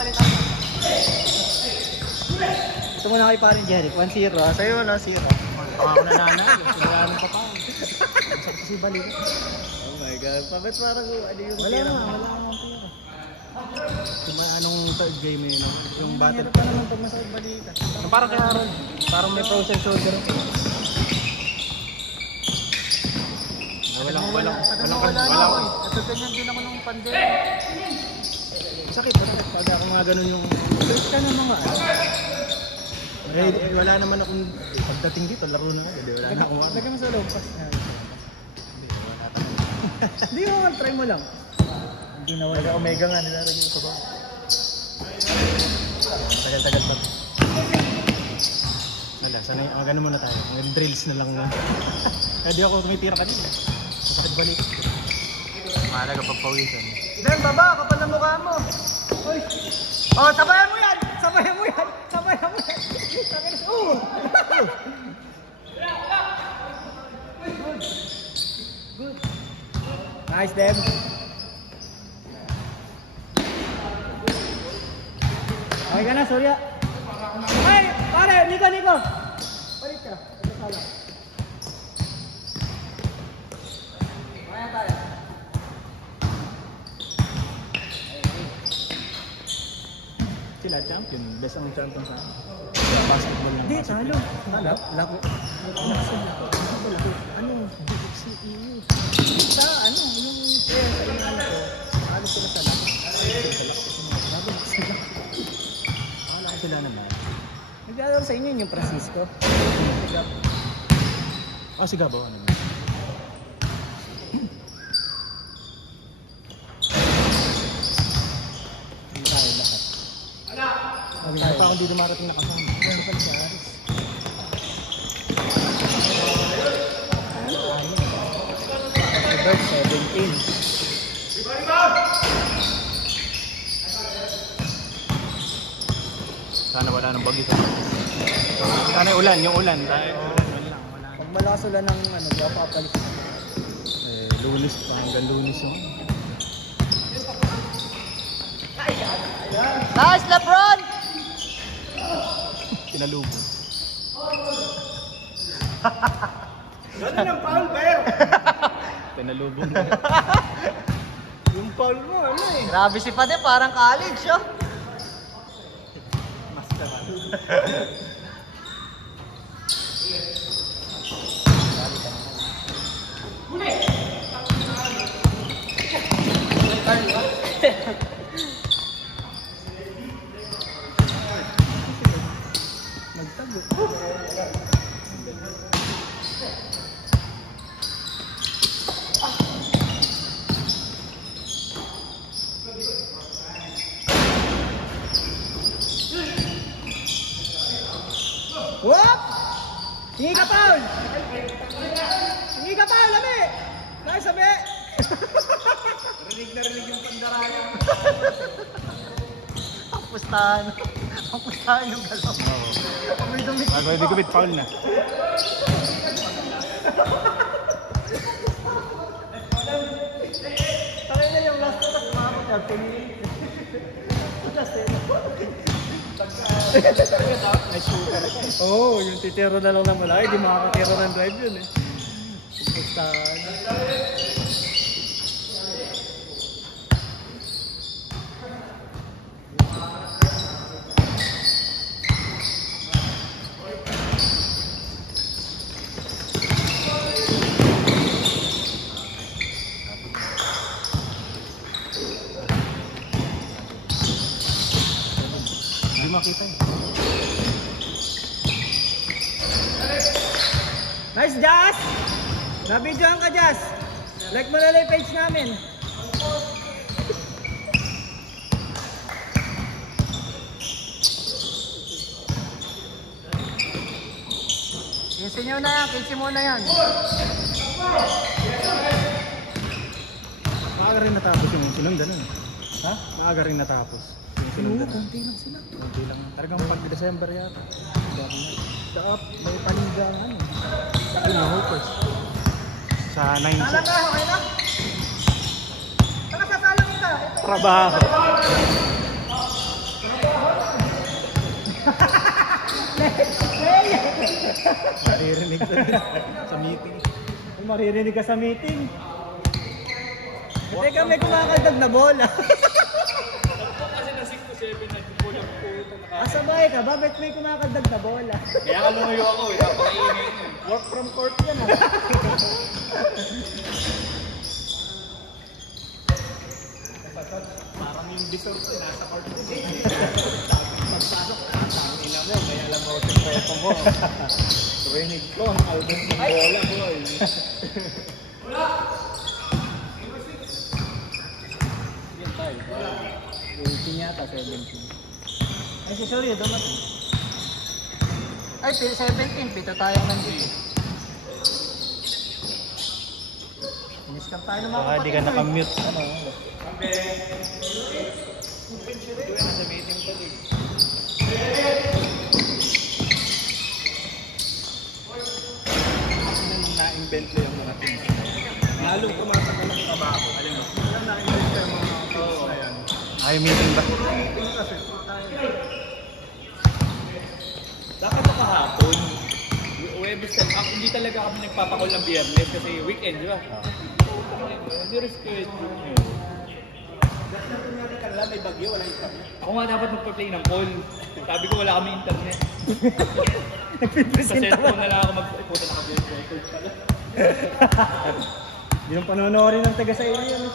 palitan. Ito muna kay parin Jeric, 1-0. Sa'yo 1-0. Baka ako nananay. Sigurado ka pa. Masarap kasi balik. Oh my god, bakit parang ano yung Wala nga pera. Diba anong third game yun? Yung battle Mahirap pa naman pag masakit balikan. Parang kay Harold. Parang may frozen shoulder. Walang Ito ganyan din ako nung pandemic. sakit pag ako nga ganun yung Search ka ng mga wala naman akong pagdating dito laro na ako, wala na akong lagyan mo sa loob pas na. Hindi mo man, try mo lang. Hindi na wala. Omega nga nilalagay ko ba? Tagal-tagal pa. Wala, sanay, ganun muna tayo. Drills na lang muna. Kaya di ako tumitira kanina. Masakit balik. Mahalaga pagpawisan. Ben, baba, kapal na mukha mo. Uy. Oh, sabayan mo yan! Sabayan mo yan! Sabayan mo yan! Good. Nice, Dem. Okay ka na, Surya. Ay, pare, Nico. Balik ka. Ito sala. Kaya tayo. Sila champion, best ang champion sa akin. Basketball lang. Hindi, talo. Talo? Lako. Ano? DFCEU. Sa ano? Yung player sa inyo ko, ano sila sa lahat? Wala sila naman. Naglalaro sa inyo yung Francisco. Oh, si Gabo. Ano? Hindi tayo lahat. Sabi na pa hindi dumarating na kasama. Ano pa siya? Bird 17. Sana wala nang bagyo sa sana ulan, yung ulan. Pag malakas ulan ng ano, papapalit. Lunis pa, hanggang lunis yun. Nice, LeBron! Pinalubo. Ganun ang foul, Bear! Pinalubo. Yung foul mo, ano eh? Grabe si Pade, parang college, oh. Master. Nagtago. Whoop! Hingi ka, Paul! Hingi ka, Paul! Lami! Dahil sabi! Rinig yung pandaraya. Pustahan yung galaw. Bago hindi gupit, foul na. Takay na yung last na tapos makakapag oh, yung titiro na lang ng malaki, di makakatiro ng drive yun eh. Pustahan. Hindi makita eh. Nice, Jazz! Nabidyohan ka, Jazz! Like mo na lang yung page namin. Kinsin nyo na yan, kinsin mo na yan. Maaga rin natapos yung sinundan nun. Ha? Maaga rin natapos. Yung sinundan. Konti lang sila. Kunti lang. Talagang pag-December yata. Dapat may paniga ang ano. Yun yung hopers. Sa 9 Sala ka, okay na? Saka sasala kita. trabaho. Maririnig sa meeting. Ay, maririnig ka sa meeting. Teka, may kumakaldag na bola. Kasi na 6 to 7 na bola ko ito Asabay ka ba? Ba't may kumakaldag na bola? Kaya ka lumayo ako eh, napakaingay mo. Work from court yan ah. Parang yung deserve ko, nasa court ko. Pagpasok, ang ina mo, kaya alam mo sa preto mo. Rinig ko, ang album ng bola, boy. Yan tayo. 18 yata, 17. Ay, si Sorry, dumating. Ay, 17, pito tayong nandito. Iniscam tayo ng mga Baka di ka kapatid mo, eh. nakamute. Ano? Nasa meeting pa din. Ano na-invent ko yung mga team? Lalong tumatagal ang trabaho. Alam mo? Wala na-invent ko yung mga teams na yan. Ay, meeting ba? Meeting kasi, Dapat pa kahapon. Webis ako, hindi talaga kami nagpapakol ng biyernes kasi weekend, di ba? Hindi rescue. May bagyo, wala internet. Ako nga dapat magpa-play ng call. Sabi ko wala kami internet. Sa nagpipresenta cellphone mo. na lang ako mag-iputan na kami record pala. Yung panonorin ng taga sa iyo yun.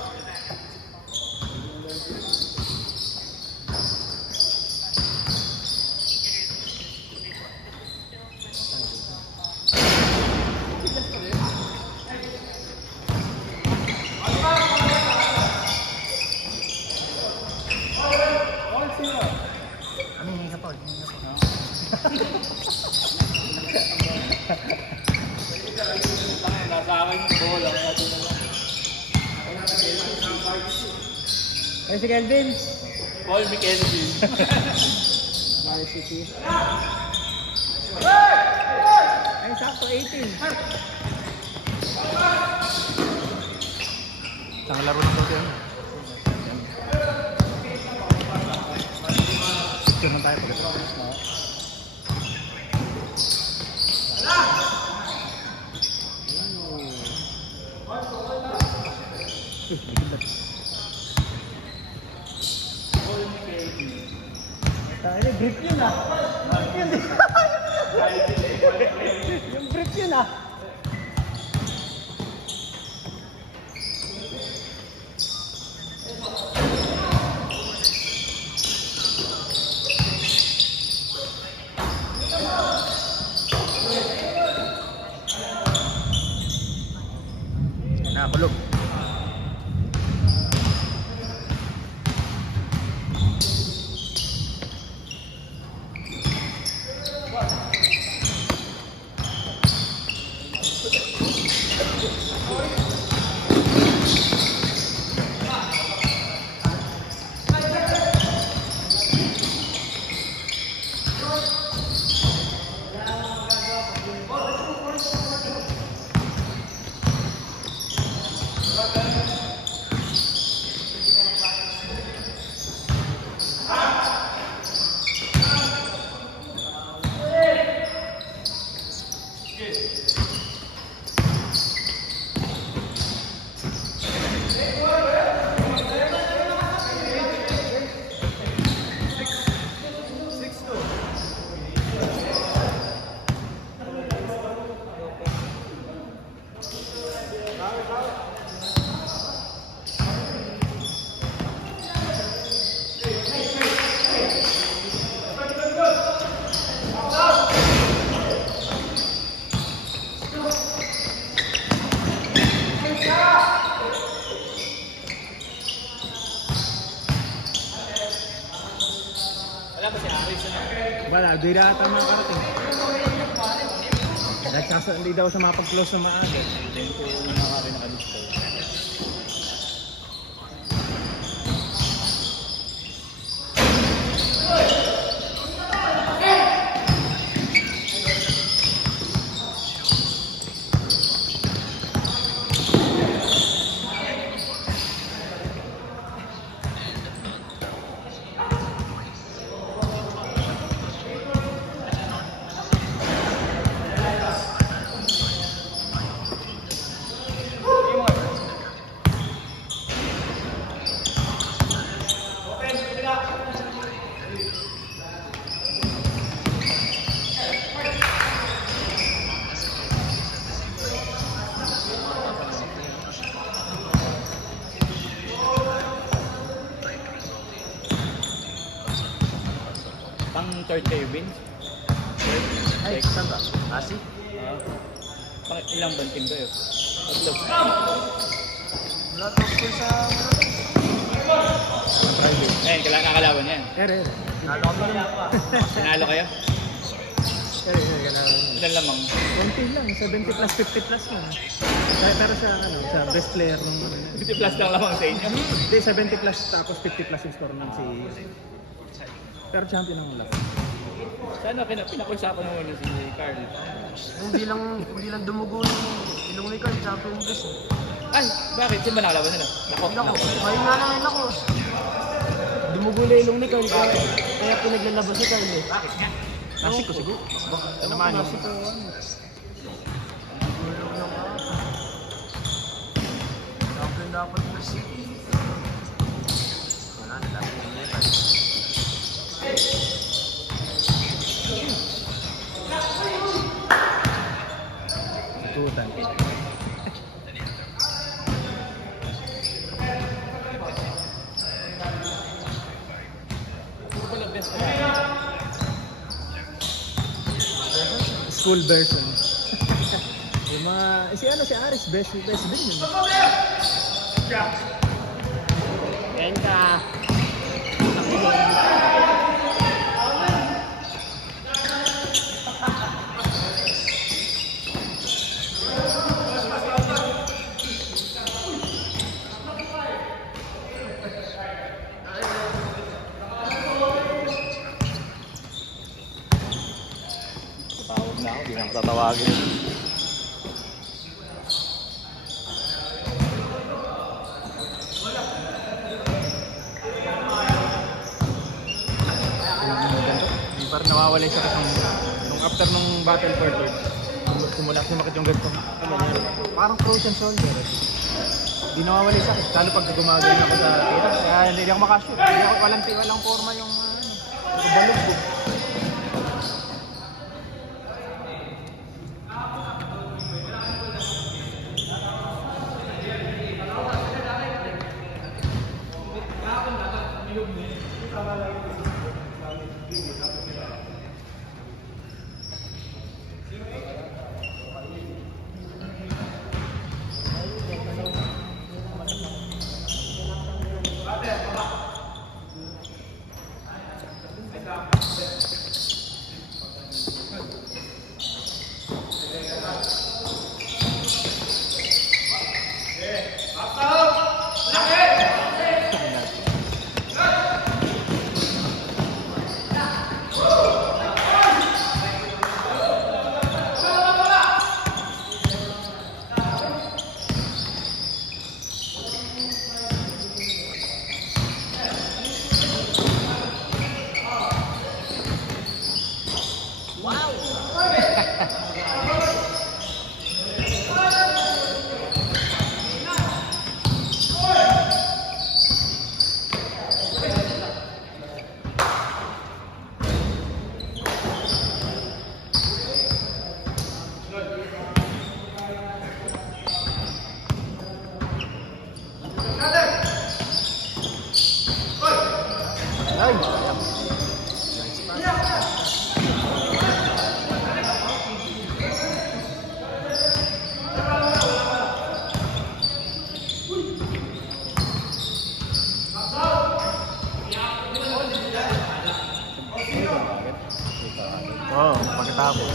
Ano yung isa pa? Nasa akin yung bola. Kaya doon na lang. Ay, si Kelvin. Paul McKenzie. City. Ay, sakto 18. Isang laro na ito yun. Picture na tayo pagkatapos na. Tayo, grip yun ah. Grip yun. Yung grip yun ah. Nakakulog. Wala pa si Aris na. Wala, di na ata mga karating. Nagsasali daw sa mga pag-close na maaga. Hindi ko nakaka-display. third kayo, Vince? Ay, saan ba? Asi? Ilang bang team kayo? Tatlo. Wala top skill sa... Ayun, kailangan kakalaban yan. Ere. Nalo kami lang. Sinalo kayo? Ere, kailangan. Ilan lamang? 20 lang, 70 plus 50 plus lang. Pero sa best player ng... 50 plus lang lamang sa inyo. Hindi, 70 plus tapos 50 plus yung score ng si... Pero champion ang wala. Sana pinag-usapan mo muna si Carl. Hindi lang dumugo ng ilong ni Carl, champion best. Ay, bakit? Sino ba nakalaban nila? Nako. May nga naman ako. Dumugo na ilong ni Carl, kaya pinaglalabas si Carl eh. Bakit nga? Nasik ko siguro. Ano naman yung... Champion dapat na si... Wala na lang yung metal. Tutan. School version. Yung mga... si Aris, best din yun. Kenta! Tawag na ako, hindi na ako tatawagin. Yung parang nawawala yung sakit nung after nung battle for Lord. Simula sumakit yung ganito. Parang frozen shoulder. Hindi nawawala yung sakit. Lalo pag gumagawin ako sa tira. Kaya hindi ako makashoot. Walang forma yung balog ko. Pagkatapos.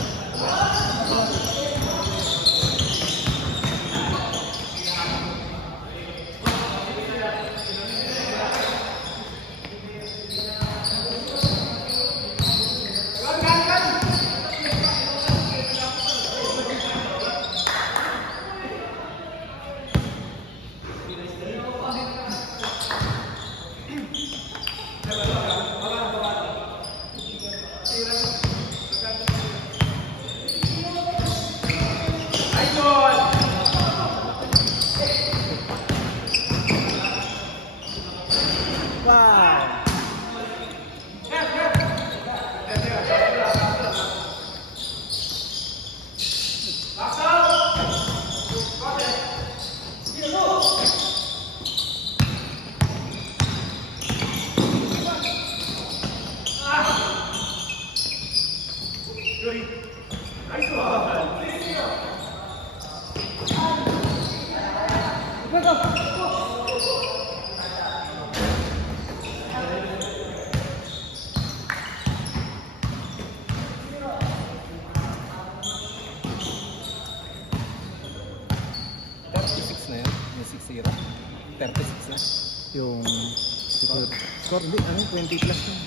Score, hindi, ano, 20 plus yun.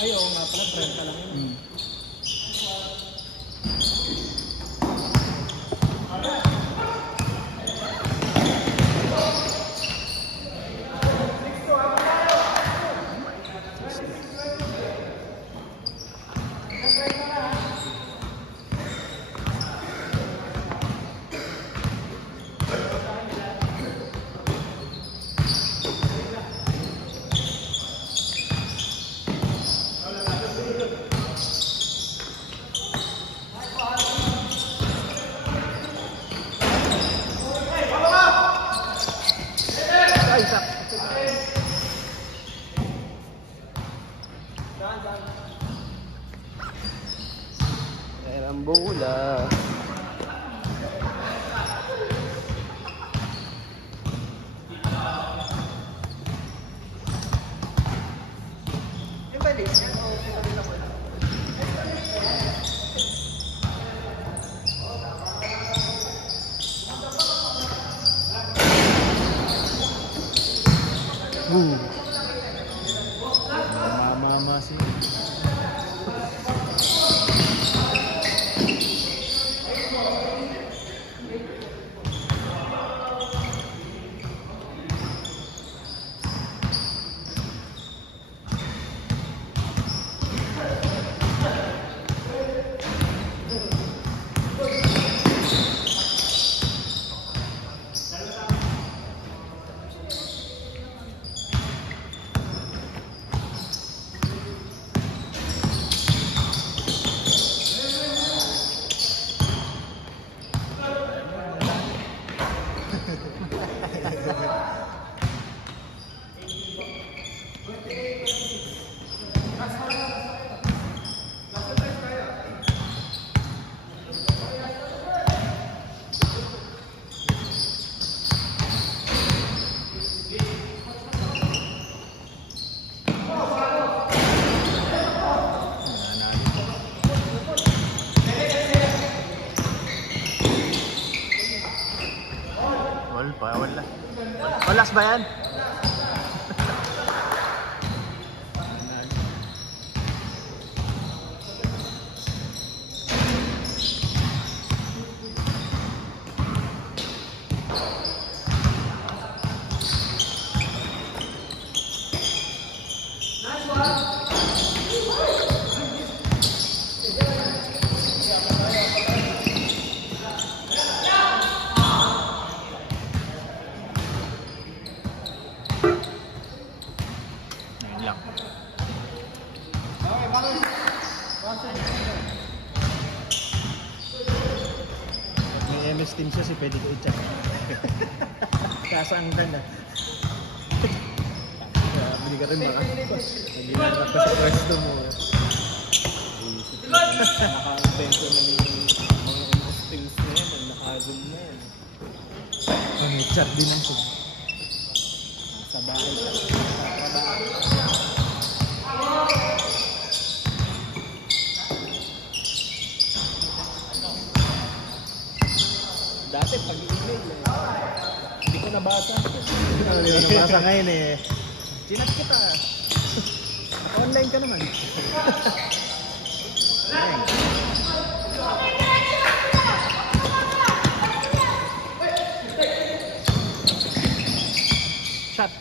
Ay, oo nga pala, 30 lang yun. Ay, sak. Carambola. Mama sih. Wala. Walas ba yan? Lang. May MS Teams siya, si pwede ko i-check. Kasaan ka na. Hindi ka rin makakas. Nag-ilanap ka sa pwesto mo. Naka-bento na yung mga skills na yan, naka-zoom na yan. Ang chat din ang sub. Sa bahay ka. Dati pag-email hindi ko nabasa. Hindi ko nabasa ngayon eh. Chinat kita. Naka-online ka naman. Shot.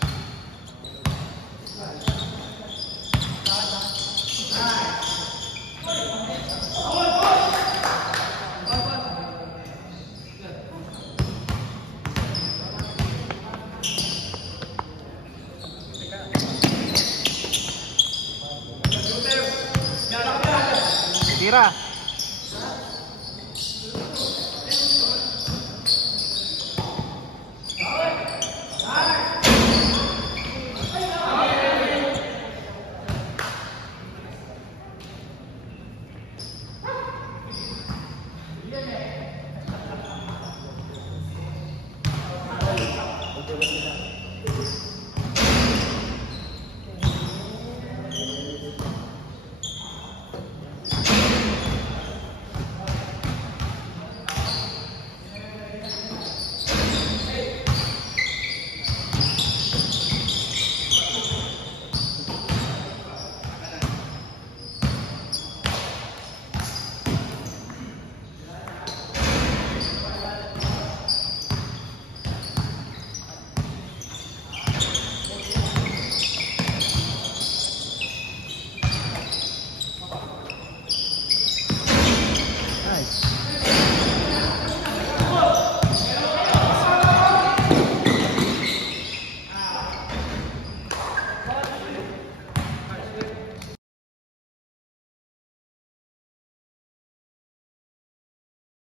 Tira.